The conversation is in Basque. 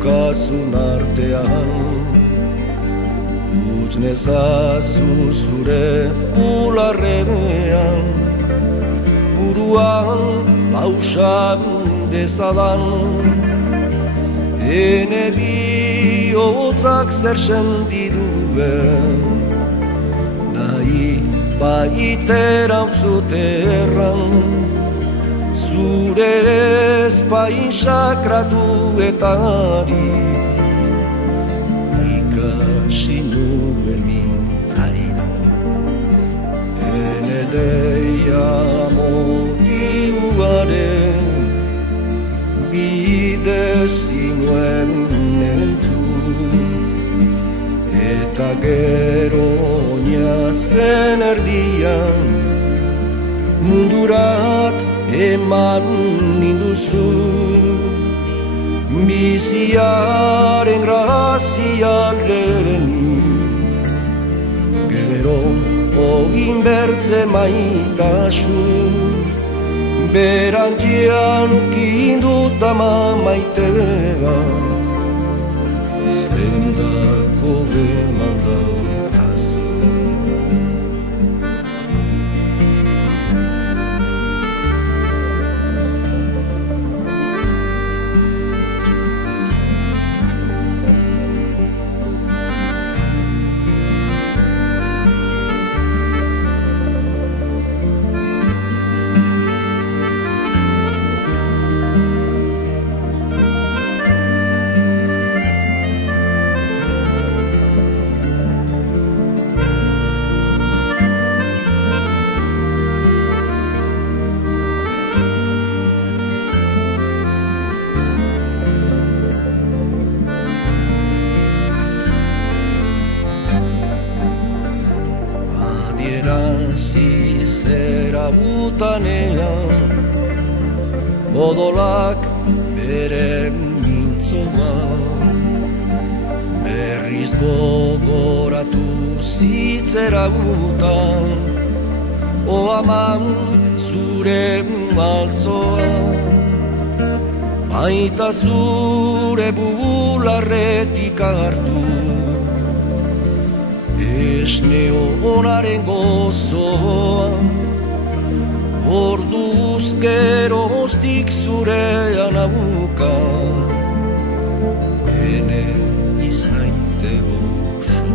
ukazun artean. Utz nezazu zure bularrean, buruan pausan dezadan. Ene bihotzak zer sendiduen, nahi baitera utzuterran. Zure ezpain sakratuetari ikasi nuen mintzaira. Ene deia motiuaren bide zinuen entzun, eta gero oinazen erdian mundurat eman ninduzu. Biziaren grazian lehenik, gero ogin bertze maitasun, berantzian ukinduta mamaitea, zendako demandaukazu. Zizera butanean, odolak bere mintzoa, berriz gogoratu zitzera butan, oaman zure maltzoa, baita zure bularretik hartu, esne honaren gozoa, orduz geroztik zurean abuka, ene izaite oso.